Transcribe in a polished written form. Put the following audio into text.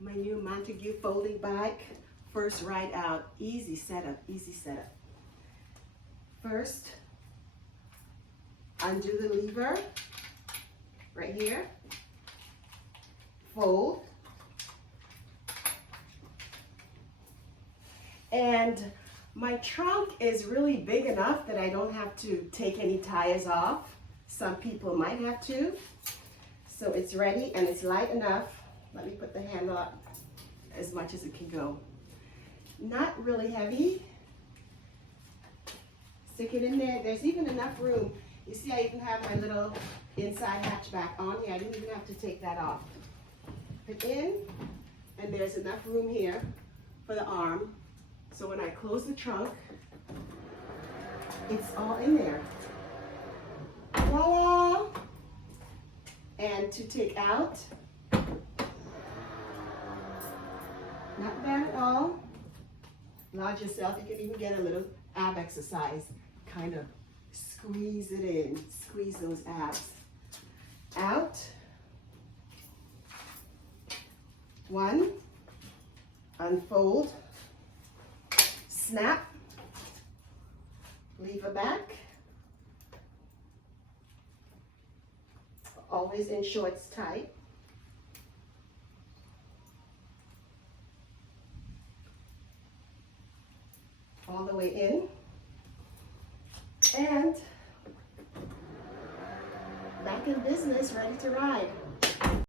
My new Montague folding bike. First ride out, easy setup, easy setup. First, undo the lever right here, fold, and my trunk is really big enough that I don't have to take any tires off. Some people might have to. So it's ready and it's light enough. Let me put the handle up as much as it can go. Not really heavy. Stick it in there. There's even enough room. You see, I even have my little inside hatchback on here. I didn't even have to take that off. Put in, and there's enough room here for the arm. So when I close the trunk, it's all in there. Voila! And to take out, not bad at all. Lodge yourself. You can even get a little ab exercise. Kind of squeeze it in. Squeeze those abs. Out. One. Unfold. Snap. Lever back. Always ensure it's tight. All the way in. And back in business, ready to ride.